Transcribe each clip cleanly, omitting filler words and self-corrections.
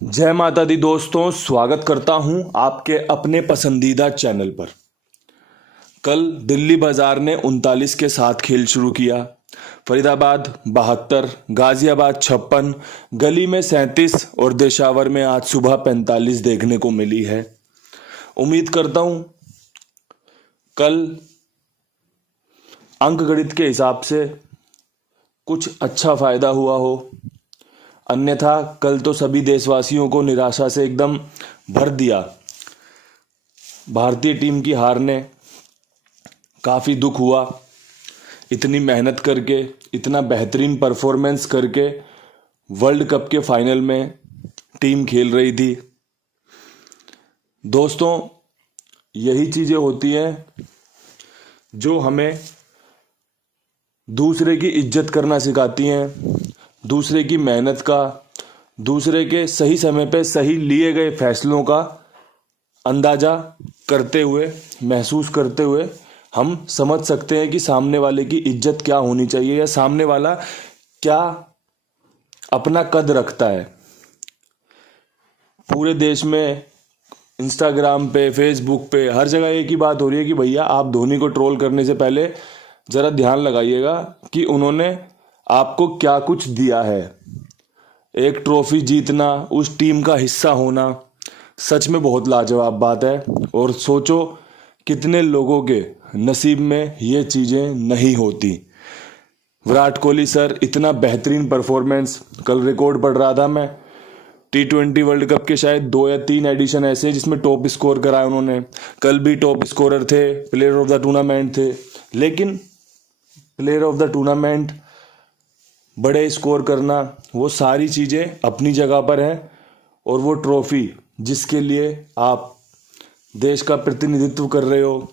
जय माता दी दोस्तों, स्वागत करता हूं आपके अपने पसंदीदा चैनल पर। कल दिल्ली बाजार ने 39 के साथ खेल शुरू किया। फरीदाबाद 72, गाजियाबाद 56, गली में 37 और देशावर में आज सुबह 45 देखने को मिली है। उम्मीद करता हूं कल अंक गणित के हिसाब से कुछ अच्छा फायदा हुआ हो, अन्यथा कल तो सभी देशवासियों को निराशा से एकदम भर दिया। भारतीय टीम की हार ने काफ़ी दुख हुआ। इतनी मेहनत करके, इतना बेहतरीन परफॉर्मेंस करके वर्ल्ड कप के फाइनल में टीम खेल रही थी। दोस्तों, यही चीज़ें होती हैं जो हमें दूसरे की इज्जत करना सिखाती हैं, दूसरे की मेहनत का, दूसरे के सही समय पे सही लिए गए फैसलों का अंदाज़ा करते हुए, महसूस करते हुए हम समझ सकते हैं कि सामने वाले की इज्जत क्या होनी चाहिए या सामने वाला क्या अपना कद रखता है। पूरे देश में इंस्टाग्राम पे, फेसबुक पे, हर जगह एक ही बात हो रही है कि भैया आप धोनी को ट्रोल करने से पहले ज़रा ध्यान लगाइएगा कि उन्होंने आपको क्या कुछ दिया है। एक ट्रॉफी जीतना, उस टीम का हिस्सा होना सच में बहुत लाजवाब बात है। और सोचो कितने लोगों के नसीब में ये चीज़ें नहीं होती। विराट कोहली सर, इतना बेहतरीन परफॉर्मेंस, कल रिकॉर्ड पढ़ रहा था मैं, T20 वर्ल्ड कप के शायद 2 या 3 एडिशन ऐसे जिसमें टॉप स्कोर कराया उन्होंने। कल भी टॉप स्कोरर थे, प्लेयर ऑफ द टूर्नामेंट थे। लेकिन प्लेयर ऑफ द टूर्नामेंट, बड़े स्कोर करना, वो सारी चीज़ें अपनी जगह पर हैं। और वो ट्रॉफ़ी जिसके लिए आप देश का प्रतिनिधित्व कर रहे हो,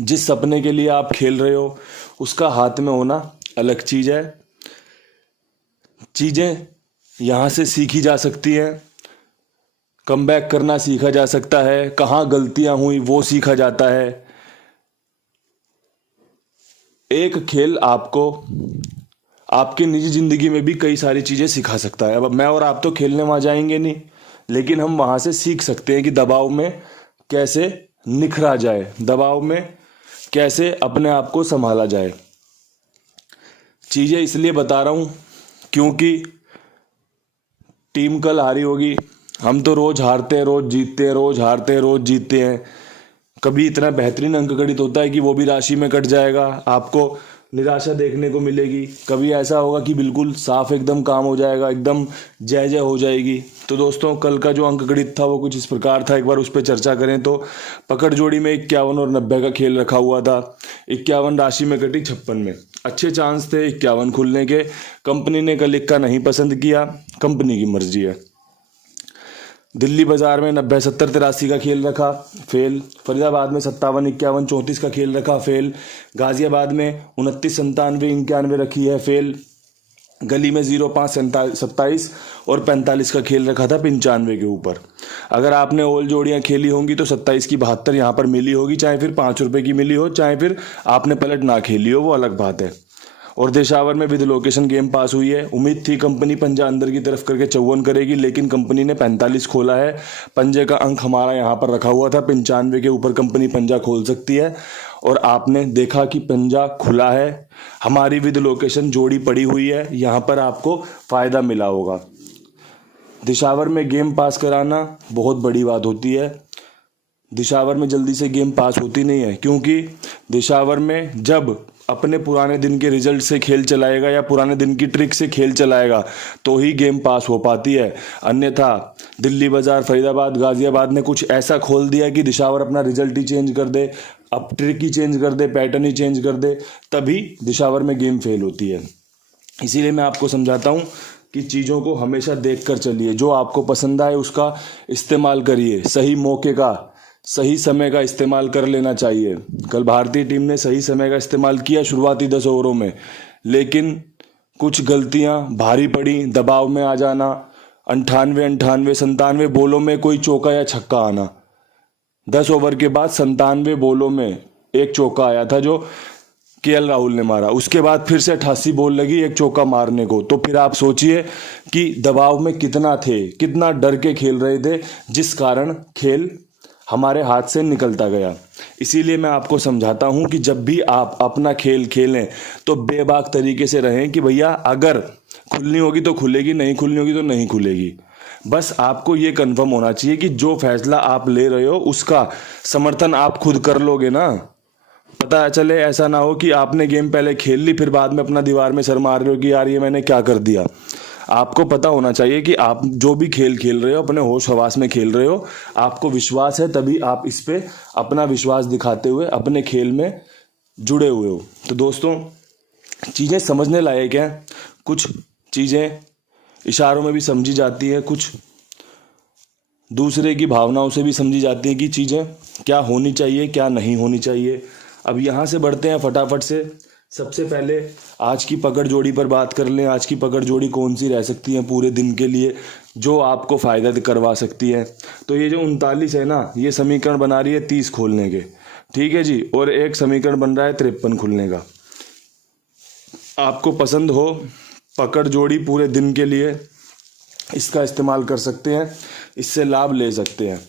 जिस सपने के लिए आप खेल रहे हो, उसका हाथ में होना अलग चीज़ है। चीज़ें यहाँ से सीखी जा सकती हैं, कमबैक करना सीखा जा सकता है, कहाँ गलतियाँ हुई वो सीखा जाता है। एक खेल आपको आपकी निजी ज़िंदगी में भी कई सारी चीज़ें सिखा सकता है। अब मैं और आप तो खेलने वहाँ जाएंगे नहीं, लेकिन हम वहाँ से सीख सकते हैं कि दबाव में कैसे निखरा जाए, दबाव में कैसे अपने आप को संभाला जाए। चीज़ें इसलिए बता रहा हूँ क्योंकि टीम कल हारी होगी। हम तो रोज़ हारते हैं, रोज़ जीतते हैं, रोज़ हारते हैं, रोज़ जीतते हैं। कभी इतना बेहतरीन अंक गणित होता है कि वो भी राशि में कट जाएगा, आपको निराशा देखने को मिलेगी। कभी ऐसा होगा कि बिल्कुल साफ एकदम काम हो जाएगा, एकदम जय जय हो जाएगी। तो दोस्तों, कल का जो अंक गणित था वो कुछ इस प्रकार था। एक बार उस पर चर्चा करें तो पकड़ जोड़ी में 51 और 90 का खेल रखा हुआ था। 51 राशि में कटी 56 में। अच्छे चांस थे 51 खुलने के। कंपनी ने कल इक्का नहीं पसंद किया, कंपनी की मर्जी है। दिल्ली बाजार में 90, 70, 83 का खेल रखा, फेल। फरीदाबाद में 57, 51, 34 का खेल रखा, फेल। गाजियाबाद में 29, 97, 91 रखी है, फेल। गली में 05, 27 और 45 का खेल रखा था 95 के ऊपर। अगर आपने ओल जोड़ियाँ खेली होंगी तो 27 की 72 यहाँ पर मिली होगी, चाहे फिर 5 रुपये की मिली हो, चाहे फिर आपने पलट ना खेली हो, वो अलग बात है। और देशावर में विद लोकेशन गेम पास हुई है। उम्मीद थी कंपनी पंजा अंदर की तरफ करके 54 करेगी, लेकिन कंपनी ने 45 खोला है। पंजे का अंक हमारा यहाँ पर रखा हुआ था 95 के ऊपर कंपनी पंजा खोल सकती है, और आपने देखा कि पंजा खुला है। हमारी विद लोकेशन जोड़ी पड़ी हुई है, यहाँ पर आपको फ़ायदा मिला होगा। दिशावर में गेम पास कराना बहुत बड़ी बात होती है। दिशावर में जल्दी से गेम पास होती नहीं है, क्योंकि दिशावर में जब अपने पुराने दिन के रिजल्ट से खेल चलाएगा या पुराने दिन की ट्रिक से खेल चलाएगा तो ही गेम पास हो पाती है। अन्यथा दिल्ली बाजार, फरीदाबाद, गाजियाबाद ने कुछ ऐसा खोल दिया कि दिशावर अपना रिजल्ट ही चेंज कर दे, अब ट्रिक ही चेंज कर दे, पैटर्न ही चेंज कर दे, तभी दिशावर में गेम फेल होती है। इसीलिए मैं आपको समझाता हूँ कि चीज़ों को हमेशा देख कर चलिए। जो आपको पसंद आए उसका इस्तेमाल करिए, सही मौके का, सही समय का इस्तेमाल कर लेना चाहिए। कल भारतीय टीम ने सही समय का इस्तेमाल किया शुरुआती 10 ओवरों में, लेकिन कुछ गलतियां भारी पड़ी। दबाव में आ जाना, 98, 97 बॉलों में कोई चौका या छक्का आना। 10 ओवर के बाद 97 बॉलों में एक चौका आया था जो केएल राहुल ने मारा, उसके बाद फिर से 88 बॉल लगी एक चौका मारने को। तो फिर आप सोचिए कि दबाव में कितना थे, कितना डर के खेल रहे थे, जिस कारण खेल हमारे हाथ से निकलता गया। इसीलिए मैं आपको समझाता हूं कि जब भी आप अपना खेल खेलें तो बेबाक तरीके से रहें कि भैया अगर खुलनी होगी तो खुलेगी, नहीं खुलनी होगी तो नहीं खुलेगी। बस आपको ये कंफर्म होना चाहिए कि जो फैसला आप ले रहे हो उसका समर्थन आप खुद कर लोगे ना। पता चले ऐसा ना हो कि आपने गेम पहले खेल ली फिर बाद में अपना दीवार में सर मार रहे हो कि यार ये मैंने क्या कर दिया। आपको पता होना चाहिए कि आप जो भी खेल खेल रहे हो अपने होश हवास में खेल रहे हो, आपको विश्वास है तभी आप इस पे अपना विश्वास दिखाते हुए अपने खेल में जुड़े हुए हो। तो दोस्तों, चीज़ें समझने लायक हैं, कुछ चीज़ें इशारों में भी समझी जाती है, कुछ दूसरे की भावनाओं से भी समझी जाती है कि चीज़ें क्या होनी चाहिए क्या नहीं होनी चाहिए। अब यहाँ से बढ़ते हैं फटाफट से। सबसे पहले आज की पकड़ जोड़ी पर बात कर लें। आज की पकड़ जोड़ी कौन सी रह सकती है पूरे दिन के लिए जो आपको फ़ायदा करवा सकती है। तो ये जो 39 है ना, ये समीकरण बना रही है 30 खोलने के, ठीक है जी, और एक समीकरण बन रहा है 53 खुलने का। आपको पसंद हो पकड़ जोड़ी पूरे दिन के लिए इसका इस्तेमाल कर सकते हैं, इससे लाभ ले सकते हैं।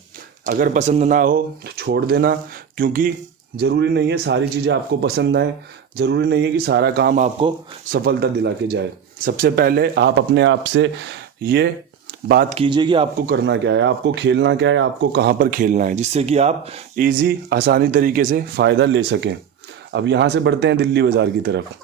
अगर पसंद ना हो तो छोड़ देना, क्योंकि ज़रूरी नहीं है सारी चीज़ें आपको पसंद आए, ज़रूरी नहीं है कि सारा काम आपको सफलता दिला के जाए। सबसे पहले आप अपने आप से ये बात कीजिए कि आपको करना क्या है, आपको खेलना क्या है, आपको कहाँ पर खेलना है, जिससे कि आप इजी आसानी तरीके से फ़ायदा ले सकें। अब यहाँ से बढ़ते हैं दिल्ली बाज़ार की तरफ।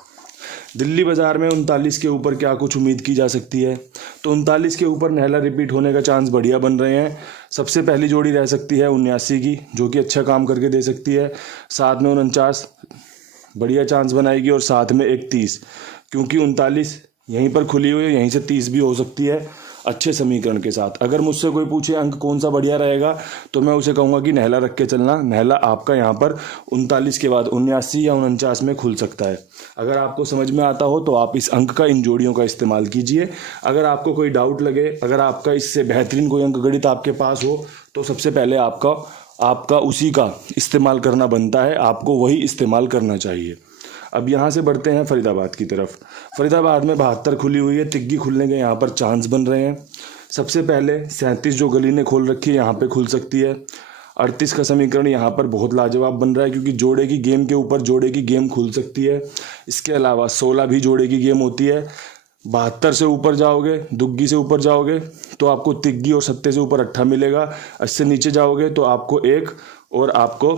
दिल्ली बाज़ार में 39 के ऊपर क्या कुछ उम्मीद की जा सकती है। तो 39 के ऊपर नहला रिपीट होने का चांस बढ़िया बन रहे हैं। सबसे पहली जोड़ी रह सकती है 79 की, जो कि अच्छा काम करके दे सकती है। साथ में 49 बढ़िया चांस बनाएगी और साथ में एक 30, क्योंकि 39 यहीं पर खुली हुई है, यहीं से 30 भी हो सकती है अच्छे समीकरण के साथ। अगर मुझसे कोई पूछे अंक कौन सा बढ़िया रहेगा तो मैं उसे कहूँगा कि नहला रख के चलना। नहला आपका यहाँ पर 39 के बाद 79 या 49 में खुल सकता है। अगर आपको समझ में आता हो तो आप इस अंक का इन जोड़ियों का इस्तेमाल कीजिए। अगर आपको कोई डाउट लगे, अगर आपका इससे बेहतरीन कोई अंक गणित आपके पास हो तो सबसे पहले आपका उसी का इस्तेमाल करना बनता है, आपको वही इस्तेमाल करना चाहिए। अब यहाँ से बढ़ते हैं फरीदाबाद की तरफ। फरीदाबाद में 72 खुली हुई है, तिग्गी खुलने के यहाँ पर चांस बन रहे हैं। सबसे पहले 37 जो गली ने खोल रखी है यहाँ पे खुल सकती है। 38 का समीकरण यहाँ पर बहुत लाजवाब बन रहा है, क्योंकि जोड़े की गेम के ऊपर जोड़े की गेम खुल सकती है। इसके अलावा 16 भी जोड़े की गेम होती है। 72 से ऊपर जाओगे, दुग्गी से ऊपर जाओगे तो आपको तिग्गी और 7 से ऊपर 8 मिलेगा। इससे नीचे जाओगे तो आपको 1 और आपको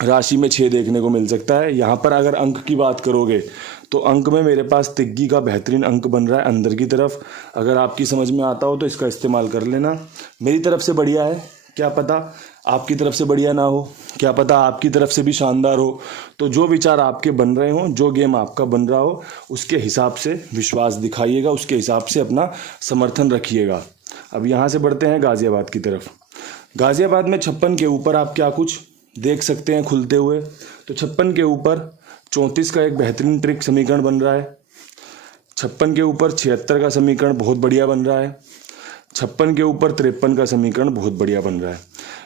राशि में 6 देखने को मिल सकता है। यहाँ पर अगर अंक की बात करोगे तो अंक में मेरे पास तिग्गी का बेहतरीन अंक बन रहा है अंदर की तरफ। अगर आपकी समझ में आता हो तो इसका इस्तेमाल कर लेना। मेरी तरफ से बढ़िया है, क्या पता आपकी तरफ से बढ़िया ना हो, क्या पता आपकी तरफ से भी शानदार हो। तो जो विचार आपके बन रहे हो, जो गेम आपका बन रहा हो, उसके हिसाब से विश्वास दिखाइएगा, उसके हिसाब से अपना समर्थन रखिएगा। अब यहाँ से बढ़ते हैं गाज़ियाबाद की तरफ। गाज़ियाबाद में 56 के ऊपर आप क्या कुछ देख सकते हैं खुलते हुए। तो 56 के ऊपर 34 का एक बेहतरीन ट्रिक समीकरण बन रहा है। 56 के ऊपर 76 का समीकरण बहुत बढ़िया बन रहा है। 56 के ऊपर 53 का समीकरण बहुत बढ़िया बन रहा है।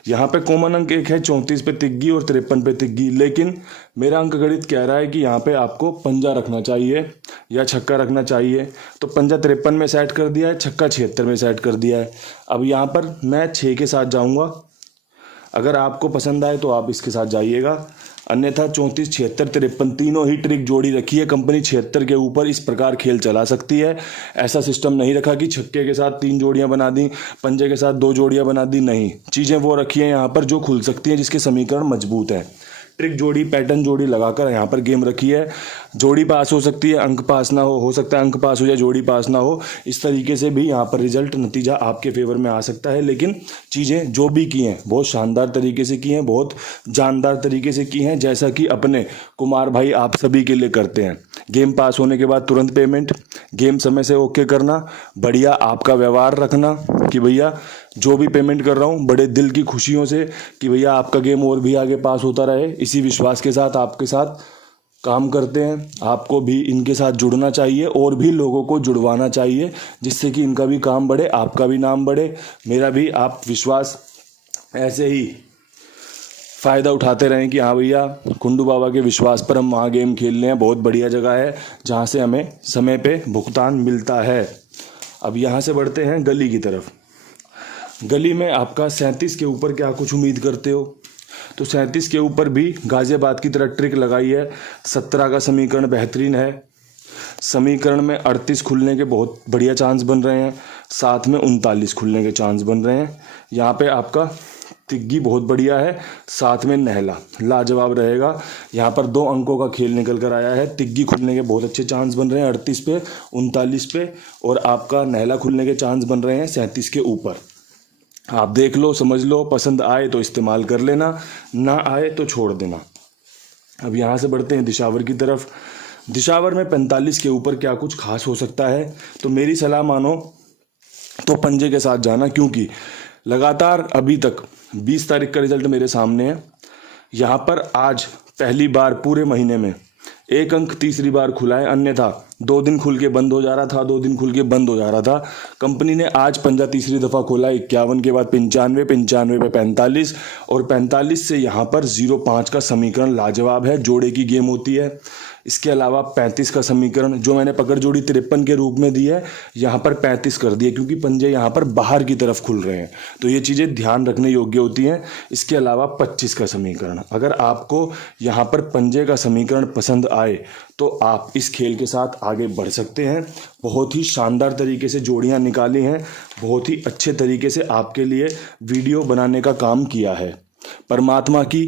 यहाँ पे कॉमन अंक एक है, 34 पे तिग्गी और 53 पे तिग्गी, लेकिन मेरा अंक गणित कह रहा है कि यहाँ पे आपको पंजा रखना चाहिए या छक्का रखना चाहिए। तो पंजा 53 में सेट कर दिया है, छक्का 76 में सेट कर दिया है। अब यहाँ पर मैं 6 के साथ जाऊँगा। अगर आपको पसंद आए तो आप इसके साथ जाइएगा, अन्यथा 34, 76, 53 तीनों ही ट्रिक जोड़ी रखी है कंपनी। 76 के ऊपर इस प्रकार खेल चला सकती है। ऐसा सिस्टम नहीं रखा कि छक्के के साथ 3 जोड़ियां बना दी, पंजे के साथ 2 जोड़ियां बना दी, नहीं। चीज़ें वो रखी हैं यहाँ पर जो खुल सकती हैं, जिसके समीकरण मजबूत हैं। ट्रिक जोड़ी, पैटर्न जोड़ी लगाकर यहाँ पर गेम रखी है। जोड़ी पास हो सकती है, अंक पास ना हो सकता है अंक पास हो जाए, जोड़ी पास ना हो। इस तरीके से भी यहाँ पर रिजल्ट, नतीजा आपके फेवर में आ सकता है। लेकिन चीज़ें जो भी की हैं बहुत शानदार तरीके से की हैं, बहुत जानदार तरीके से की हैं, जैसा कि अपने कुमार भाई आप सभी के लिए करते हैं। गेम पास होने के बाद तुरंत पेमेंट, गेम समय से ओके करना, बढ़िया आपका व्यवहार रखना कि भैया जो भी पेमेंट कर रहा हूँ बड़े दिल की खुशियों से कि भैया आपका गेम और भी आगे पास होता रहे। इसी विश्वास के साथ आपके साथ काम करते हैं। आपको भी इनके साथ जुड़ना चाहिए और भी लोगों को जुड़वाना चाहिए, जिससे कि इनका भी काम बढ़े, आपका भी नाम बढ़े, मेरा भी आप विश्वास ऐसे ही फ़ायदा उठाते रहें कि हाँ भैया कुंडू बाबा के विश्वास पर हम वहाँ गेम खेल रहे हैं, बहुत बढ़िया जगह है जहाँ से हमें समय पे भुगतान मिलता है। अब यहाँ से बढ़ते हैं गली की तरफ। गली में आपका 37 के ऊपर क्या कुछ उम्मीद करते हो? तो 37 के ऊपर भी गाज़ियाबाद की तरह ट्रिक लगाई है। 17 का समीकरण बेहतरीन है। समीकरण में 38 खुलने के बहुत बढ़िया चांस बन रहे हैं, साथ में 39 खुलने के चांस बन रहे हैं। यहाँ पे आपका तिग्गी बहुत बढ़िया है, साथ में नहला लाजवाब रहेगा। यहाँ पर 2 अंकों का खेल निकल कर आया है। तिग्गी खुलने के बहुत अच्छे चांस बन रहे हैं 38 पे, 39 पे, और आपका नहला खुलने के चांस बन रहे हैं 37 के ऊपर। आप देख लो, समझ लो, पसंद आए तो इस्तेमाल कर लेना, ना आए तो छोड़ देना। अब यहाँ से बढ़ते हैं दिशावर की तरफ। दिशावर में 45 के ऊपर क्या कुछ खास हो सकता है? तो मेरी सलाह मानो तो पंजे के साथ जाना, क्योंकि लगातार अभी तक 20 तारीख का रिजल्ट मेरे सामने है। यहाँ पर आज पहली बार पूरे महीने में 1 अंक तीसरी बार खुला है, अन्यथा 2 दिन खुल के बंद हो जा रहा था, 2 दिन खुल के बंद हो जा रहा था। कंपनी ने आज पंजा तीसरी दफ़ा खोला, 51 के बाद 95, 95 पे 45, और 45 से यहाँ पर 0-5 का समीकरण लाजवाब है, जोड़े की गेम होती है। इसके अलावा 35 का समीकरण जो मैंने पकड़ जोड़ी 53 के रूप में दी है, यहाँ पर 35 कर दिए, क्योंकि पंजे यहाँ पर बाहर की तरफ खुल रहे हैं, तो ये चीज़ें ध्यान रखने योग्य होती हैं। इसके अलावा 25 का समीकरण, अगर आपको यहाँ पर पंजे का समीकरण पसंद आए तो आप इस खेल के साथ आगे बढ़ सकते हैं। बहुत ही शानदार तरीके से जोड़ियाँ निकाली हैं, बहुत ही अच्छे तरीके से आपके लिए वीडियो बनाने का काम किया है। परमात्मा की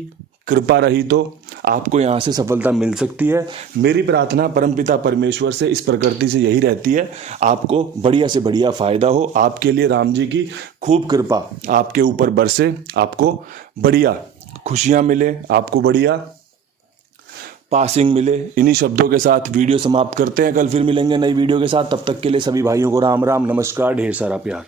कृपा रही तो आपको यहाँ से सफलता मिल सकती है। मेरी प्रार्थना परमपिता परमेश्वर से, इस प्रकृति से यही रहती है, आपको बढ़िया से बढ़िया फ़ायदा हो। आपके लिए राम जी की खूब कृपा आपके ऊपर बरसे, आपको बढ़िया खुशियाँ मिले, आपको बढ़िया पासिंग मिले। इन्हीं शब्दों के साथ वीडियो समाप्त करते हैं। कल फिर मिलेंगे नई वीडियो के साथ। तब तक के लिए सभी भाइयों को राम राम, नमस्कार, ढेर सारा प्यार।